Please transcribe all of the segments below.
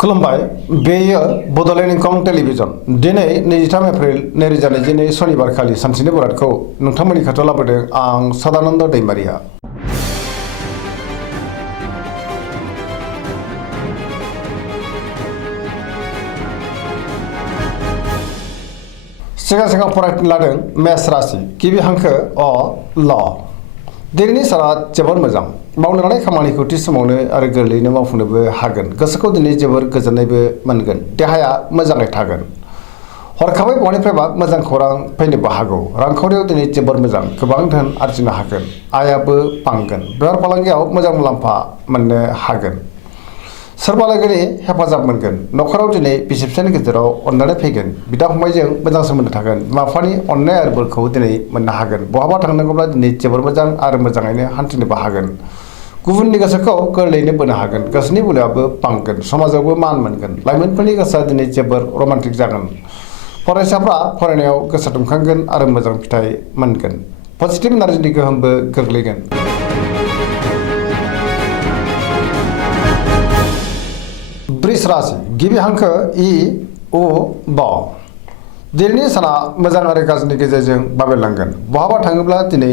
खुलुमबाय बेयो बड'लेण्ड इंखं टेलिभिजन दिनै 23 एप्रिल 2022 शनिबार खालि सानसेनि बरादखौ नोंथांमोननि खाथियाव लाबोदों आं सदानन्द दैमारिया। सिगां फरायनो लादों मेष राशि गिबि हांखो अ ल। दिनैनि साना जोबोर मोजां मावनो लानाय खामानिखौ थि समावनो आरो गोरलैयैनो मावफुंनोबो हागोन। गोसोखौ दिनै जोबोर गोजोननायबो मोनगोन। देहाया मोजाङै थागोन। हरखाबै बहानिफ्रायबा मोजां खौरां फैनोबो हागौ। रांखावरियाव दिनै जोबोर मोजां गोबां धोन आरजिनो हागोन। आयाबो बांगोन। बेफार फालांगियाव मोजां मुलाम्फा मोननो हागोन। सोरबा लोगोनि हेफाजाब मोनगोन। न'खराव दिनै बिसि फिसायनि गेजेराव अनलायनाय फैगोन। बिदा फंबायजों मोजां सोमोन्दो थागोन। बिमा बिफानि अननाय आरो बोरखौ दिनै मोननो हागोन। बहाबा थांनांगौब्ला दिनै जोबोर मोजां आरो मोजाङैनो हान्थिनोबो हागोन। गुबुननि गोसोखौ गोरलैयैनो बोनो हागोन। गोसोनि बोलोआबो बांगोन। समाजावबो मान मोनगोन। लाइमोनफोरनि गोसोआ दिनै जोबोर रमान्टिक जागोन। फरायसाफ्रा फरायनायाव गोसो दुंखांगोन आरो मोजां फिथाइ मोनगोन। पजिटिभ एनार्जिनि गोहोमबो गोग्लैगोन। वृष राशि गिबि हांखो इ उ ब। दिनैनि साना मोजां आरो गाज्रिनि गेजेरजों बाबेरलांगोन। बहाबा थाङोब्ला दिनै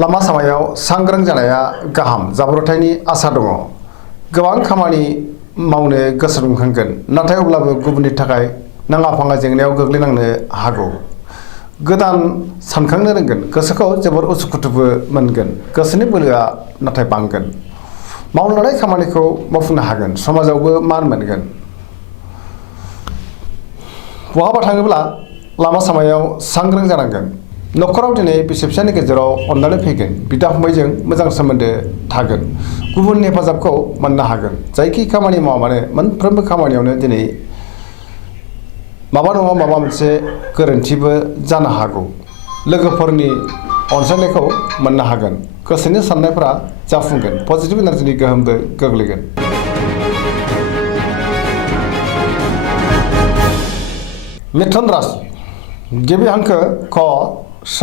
लामा सामायाव सांग्रां जानाया गाहाम। जाब्रबथायनि आसा दङ। गोबां खामानि मावनो गोसो दुंखांगोन। नाथाय अब्लाबो गुबुननि थाखाय नाङा फाङा जेंनायाव गोग्लैनांनो हागौ। गोदान सानखांनो रोंगोन। गोसोखौ जोबोर उसुखुथुबो मोनगोन। गोसोनि बोलोआ नाथाय बांगोन। मावनो लानाय खामानिखौ मावफुंनो हागोन। समाजावबो मान मोनगोन। बहाबा थाङोब्ला लामा सामायाव सांग्रां जानांगोन। न'खराव दिनै बिसि फिसायनि गेजेराव अनलायनाय फैगोन। बिदा फंबायजों मोजां सोमोन्दो थागोन। गुबुननि हेफाजाबखौ मोननो हागोन। जायखि खामानि मावा मानो मोनफ्रोमबो खामानियावनो दिनै माबा नङा माबा मोनसे गोरोन्थिबो जानो हागौ। लोगोफोरनि अनसायनायखौ मोननो हागोन। गोसोनि साननायफोरा जाफुंगोन। पजिटिभ एनार्जिनि गोहोमबो गोग्लैगोन। मिथुन राशि गिबि हांखो क स।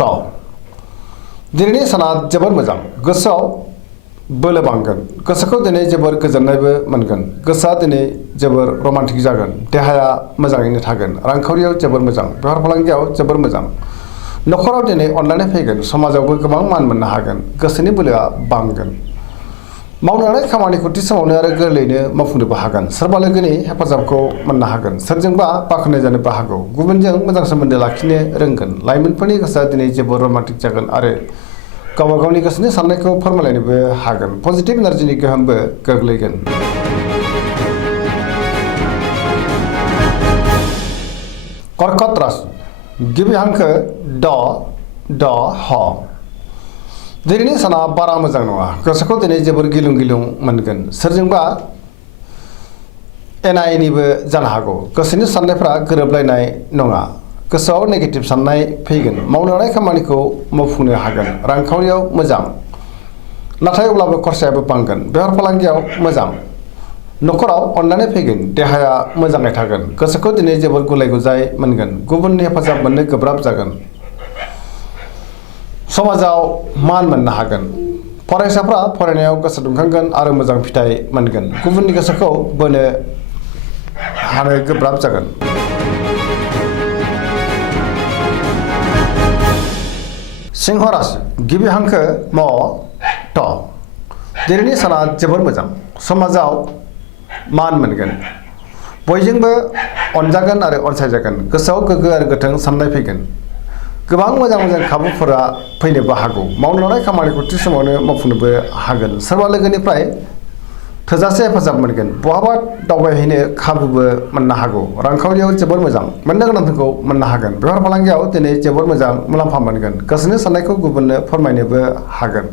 दिनैनि साना जोबोर मोजां। गोसोआव बोलो बांगोन। गोसोखौ दिनै जोबोर गोजोननायबो मोनगोन। गोसोआ दिनै जोबोर रमान्टिक जागोन। देहाया मोजाङैनो थागोन। रांखावरियाव जोबोर मोजां। बेफार फालांगियाव जोबोर मोजां। न'खराव दिनै अनलायनाय फैगोन। समाजावबो गोबां मान मोननो हागोन। गोसोनि बोलोआ बांगोन। मावनो लानाय खामानिखौ थि समावनो आरो गोरलैयैनो मावफुंनोबो हागोन। सोरबा लोगोनि हेफाजाबखौ मोननो हागोन। सोरजोंबा बाख्नाय जानोबो हागौ। गुबुनजों मोजां सोमोन्दो लाखिनो रोंगोन। लाइमोनफोरनि गोसोआ दिनै जोबोर रमान्टिक जागोन आरो गावबा गावनि गोसोनि साननायखौ फोरमायलायनोबो हागोन। पजिटिभ एनार्जिनि गोहोमबो गोग्लैगोन। कर्कट राशि गिबि हांखो ड ढ ह। दिनैनि साना बारा मोजां नङा। गोसोखौ दिनै जोबोर गिलुं गिलुं मोनगोन। सोरजोंबा एना एनिबो जानो हागौ। गोसोनि साननायफ्रा गोरोबलायनाय नङा। गोसोआव नेगेटिभ साननाय फैगोन। मावनो लानाय खामानिखौ मावफुंनो हागोन। रांखावरियाव मोजां। नाथाय अब्लाबो खरसायाबो बांगोन। बेफार फालांगियाव मोजां। न'खराव अनलायनाय फैगोन। देहाया मोजाङै थागोन। गोसोखौ दिनै जोबोर गुलाय गुजाय मोनगोन। गुबुननि हेफाजाब मोननो गोब्राब जागोन। समाजाव मान मोननो हागोन। फरायसाफ्रा फरायनायाव गोसो दुंखांगोन आरो मोजां फिथाइ मोनगोन। गुबुननि गोसोखौ बोनो हानो गोब्राब जागोन। सिंह राशि गिबि हांखो म थ। दिनैनि साना जोबोर मोजां। समाजाव मान मोनगोन। बयजोंबो अनजागोन आरो अनसायजागोन। गोसोआव गोग्गो आरो गोथों साननाय फैगोन। गोबां मोजां खाबुफोरा फैनोबो हागौ। मावनो लानाय खामानिखौ थि समावनो मावफुंनोबो हागोन। सोरबा लोगोनिफ्राय थोजासे हेफाजाब मोनगोन। बहाबा दावबायहैनो खाबुबो मोननो हागौ। रांखावरियाव जोबोर मोजां। मोननो गोनांफोरखौ मोननो हागोन। बेफार फालांगियाव दिनै जोबोर मोजां मुलाम्फा मोनगोन। गोसोनि साननायखौ गुबुननो फोरमायनोबो हागोन।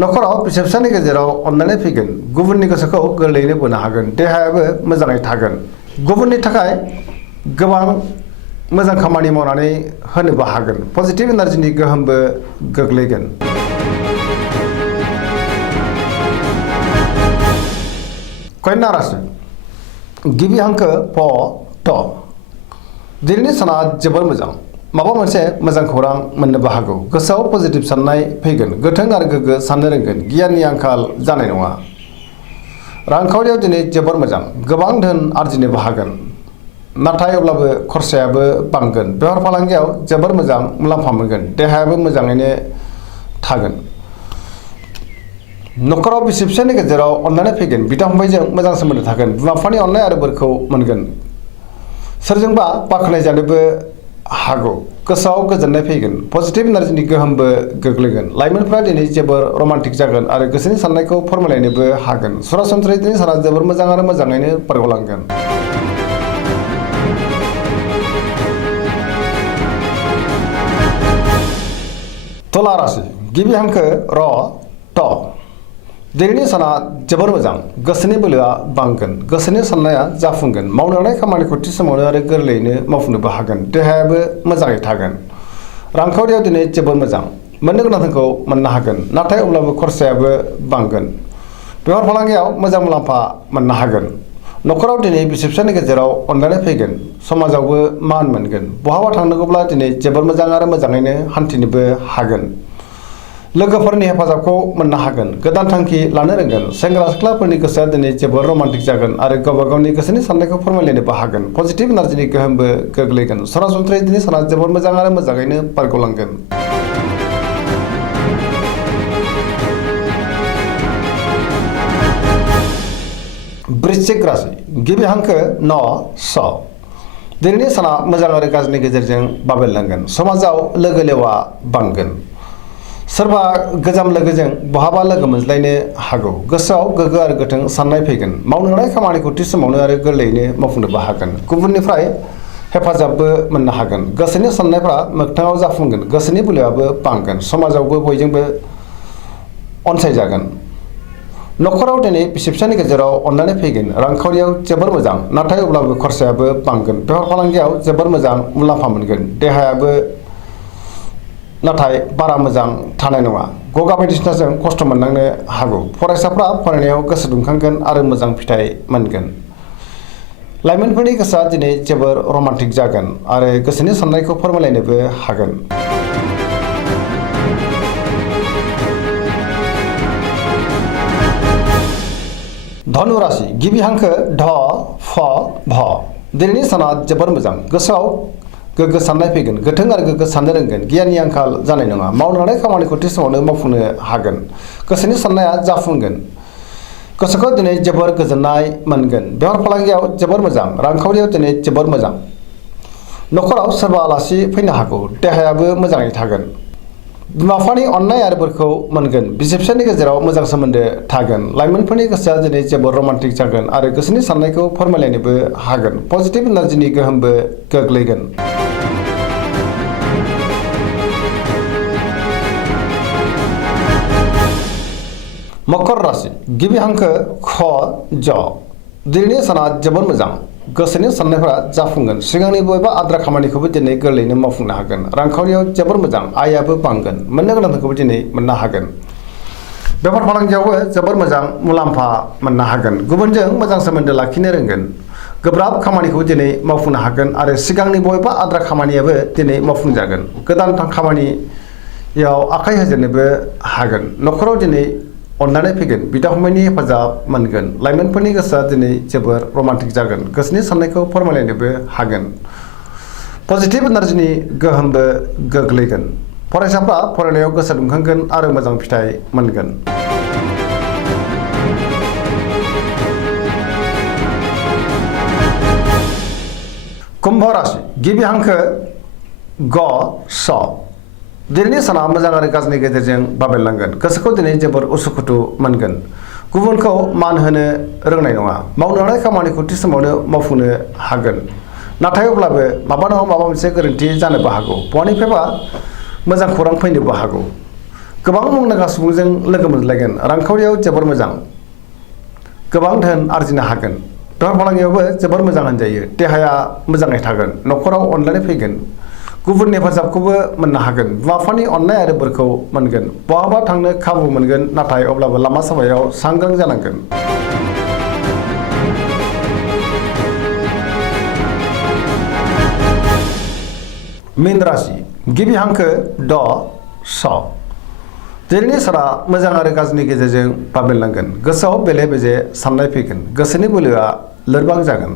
न'खराव बिसि फिसायनि गेजेराव अनलायनाय फैगोन। गुबुननि गोसोखौ गोरलैयैनो बोनो हागोन। देहायाबो मोजाङै थागोन। गुबुननि थाखाय गोबां मोजां खामानि मावनानै होनोबो हागोन। पजिटिभ एनार्जिनि गोहोमबो गोग्लैगोन। कन्या राशि गिबि हांखो प ट। दिनैनि साना जोबोर मोजां। माबा मोनसे मोजां खौरां मोननोबो हागौ। गोसोआव पजिटिभ साननाय फैगोन। गोथों आरो गोग्गो साननो रोंगोन। गियाननि आंखाल जानाय नङा। रांखावरियाव दिनै जोबोर मोजां गोबां धोन आरजिनोबो हागोन नाथाय अब्लाबो खरसायाबो बांगोन बेफार फालांगियाव जोबोर मोजां मुलाम्फा मोनगोन देहायाबो मोजाङैनो थागोन न'खराव बिसि फिसायनि गेजेराव अनलायनाय फैगोन बिदा फंबायजों मोजां सोमोन्दो थागोन बिमा बिफानि अननाय आरो बोरखौ मोनगोन सोरजोंबा बाख्नाय जानोबो हागौ गोसोआव गोजोननाय फैगोन पजिटिभ एनार्जिनि गोहोमबो गोग्लैगोन लाइमोनफ्रा दिनै जोबोर रमान्टिक जागोन आरो गोसोनि साननायखौ फोरमायलायनोबो हागोन सरासनस्रायै दिनै साना जोबोर मोजां आरो मोजाङैनो बारग'लांगोन तुला राशि गिबि हांखो र ट दिनैनि साना जोबोर मोजां गोसोनि बोलोआ बांगोन गोसोनि साननाया जाफुंगोन मावनो हानाय खामानिखौ थि समावनो आरो गोरलैयैनो मावफुंनोबो हागोन देहायाबो मोजाङै थागोन रांखावरियाव दिनै जोबोर मोजां मोननो गोनां धोनखौ मोननो हागोन नाथाय अब्लाबो खरसायाबो बांगोन बेफार फालांगियाव मोजां मुलाम्फा मोननो हागोन न'खराव दिनै बिसि फिसायनि गेजेराव अनलायनाय फैगोन समाजावबो मान मोनगोन बहाबा थांनांगौब्ला दिनै जोबोर मोजां आरो मोजाङैनो हान्थिनोबो हागोन लोगोफोरनि हेफाजाबखौ मोननो हागोन गोदान थांखि लानो रोंगोन सेंग्रा सिख्लाफोरनि गोसोआ दिनै जोबोर रमान्टिक जागोन आरो गावबा गावनि गोसोनि साननायखौ फोरमायलायनोबो हागोन पजिटिभ एनार्जिनि गोहोमबो गोग्लैगोन सरासनस्रायै दिनै साना जोबोर मोजां आरो मोजाङैनो बारग'लांगोन वृश्चिक राशि गिबि हांखो न स दिनैनि साना मोजां आरो गाज्रिनि गेजेरजों बाबेरलांगोन समाजाव लोगो लेवा बांगोन सोरबा गोजाम लोगोजों बहाबा लोगो मोनज्लायनो हागौ गोसोआव गोग्गो आरो गोथों साननाय फैगोन मावनो हानाय खामानिखौ थि समावनो आरो गोरलैयैनो मावफुंनोबो हागोन गुबुननिफ्राय हेफाजाबबो मोननो हागोन गोसोनि साननायफ्रा मोगथाङाव जाफुंगोन गोसोनि बोलोआबो बांगोन समाजावबो बयजोंबो अनसायजागोन न'खराव दिनै बिसि फिसायनि गेजेराव अनलायनाय फैगोन रांखावरियाव जोबोर मोजां नाथाय अब्लाबो खरसायाबो बांगोन बेफार फालांगियाव जोबोर मोजां मुलाम्फा मोनगोन देहायाबो नाथाय बारा मोजां थानाय नङा गगा बायदिसिनाजों खस्थ' मोननांनो हागौ फरायसाफ्रा फरायनायाव गोसो दुंखांगोन आरो मोजां फिथाइ मोनगोन लाइमोनफोरनि गोसोआ दिनै जोबोर रमान्टिक जागोन आरो गोसोनि साननायखौ फोरमायलायनोबो हागोन धनु राशि गिबि हांखो ध फ भ दिनैनि साना जोबोर मोजां गोसोआव गोग्गो साननाय फैगोन गोथों आरो गोग्गो साननो रोंगोन गियाननि आंखाल जानाय नङा मावनो हानाय खामानिखौ थि समावनो मावफुंनो हागोन गोसोनि साननाया जाफुंगोन गोसोखौ दिनै जोबोर गोजोननाय मोनगोन बेफार फालांगियाव जोबोर मोजां रांखावरियाव दिनै जोबोर मोजां न'खराव सोरबा आलासि फैनो हागौ देहायाबो मोजाङै थागोन बिमा बिफानि अननाय आरो बोरखौ मोनगोन बिसि फिसायनि गेजेराव मोजां सोमोन्दो थागोन लाइमोनफोरनि गोसोआ दिनै जोबोर रमान्टिक जागोन आरो गोसोनि साननायखौ फोरमायलायनोबो हागोन पजिटिभ एनार्जिनि गोहोमबो गोग्लैगोन मकर राशि गिबि हांखो ख ज दिनैनि साना जोबोर मोजां गोसोनि साननायफोरा जाफुंगोन सिगांनि बबेबा आद्रा खामानिखौबो दिनै गोरलैयैनो मावफुंनो हागोन रांखावरियाव जोबोर मोजां आयाबो बांगोन मोननो गोनांखौबो दिनै मोननो हागोन बेफार फालांगियावबो जोबोर मोजां मुलाम्फा मोननो हागोन गुबुनजों मोजां सोमोन्दो लाखिनो रोंगोन गोब्राब खामानिखौ दिनै मावफुंनो हागोन आरो सिगांनि बबेबा आद्रा खामानियाबो दिनै मावफुंजागोन गोदान खामानियाव आखाइ होजेननोबो हागोन न'खराव दिनै अननानै फैगोन बिदा फंबायनि हेफाजाब मोनगोन लाइमोनफोरनि गोसोआ दिनै जोबोर रमान्टिक जागोन गोसोनि साननायखौ फोरमायलायनोबो हागोन पजिटिभ एनार्जिनि गोहोमबो गोग्लैगोन फरायसाफ्रा फरायनायाव गोसो दुंखांगोन आरो मोजां फिथाइ मोनगोन कुम्भ राशि गिबि हांखो ग स दिनैनि साना मोजां आरो गाज्रिनि गेजेरजों बाबेरलांगोन गोसोखौ दिनै जोबोर उसुखुथु मोनगोन गुबुनखौ मान होनो रोंनाय नङा मावनो हानाय खामानिखौ थि समावनो मावफुंनो हागोन नाथाय अब्लाबो माबा नङा माबा मोनसे गोरोन्थि जानोबो हागौ बहानिफ्रायबा मोजां खौरां फैनोबो हागौ गोबां मुंदांखा सुबुंजों लोगो मोनज्लायगोन रांखावरियाव जोबोर मोजां गोबां धोन आरजिनो हागोन बेफार फालांगियावबो जोबोर मोजां होनजायो देहाया मोजाङै थागोन न'खराव अनलायनाय फैगोन गुबुननि हेफाजाबखौबो मोननो हागोन बिमा बिफानि अननाय आरो बोरखौ मोनगोन बहाबा थांनो खाबु मोनगोन नाथाय अब्लाबो लामा सामायाव सांग्रां जानांगोन मीन राशि गिबि हांखो ड स दिनैनि साना मोजां आरो गाज्रिनि गेजेरजों बाबेनलांगोन। गोसोआव बेले बेजे साननाय फैगोन। गोसोनि बोलोआ लोरबां जागोन।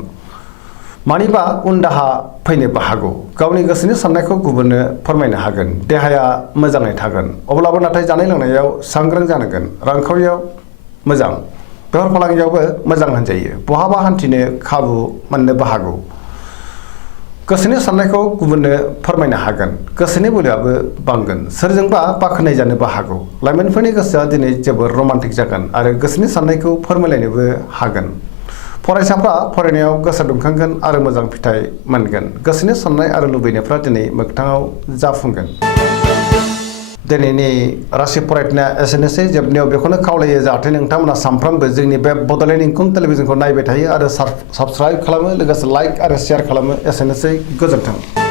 मानिबा उन दाहा फैनोबो हागौ। गावनि गोसोनि साननायखौ गुबुननो फोरमायनो हागोन। देहाया मोजाङै थागोन। अब्लाबो नाथाय जानाय लोंनायाव सांग्रां जानांगोन। रांखावरियाव मोजां। बेफार फालांगियावबो मोजां होनजायो। बहाबा हान्थिनो खाबु मोननोबो हागौ। गोसोनि साननायखौ गुबुननो फोरमायनो हागोन। गोसोनि बोलोआबो बांगोन। सोरजोंबा बाख्नाय जानोबो हागौ। लाइमोनफोरनि गोसोआ दिनै जोबोर रमान्टिक जागोन आरो गोसोनि साननायखौ फोरमायलायनोबो हागोन। फरायसाफ्रा फरायनायाव गोसो दुंखांगोन आरो मोजां फिथाइ मोनगोन। गोसोनि साननाय आरो लुबैनायफ्रा दिनै मोगथाङाव जाफुंगोन। दिनैनि राशि फरायनाया एसेनोसै। जोबनायाव बेखौनो खावलायो जाहाथे नोंथांमोना सानफ्रोमबो जोंनि बे बड'लेण्ड इंखं टेलिभिजनखौ नायबाय थायो आरो साबस्क्राइब खालामो, लोगोसे लाइक आरो शेयार खालामो। एसेनोसै, गोजोन्थों।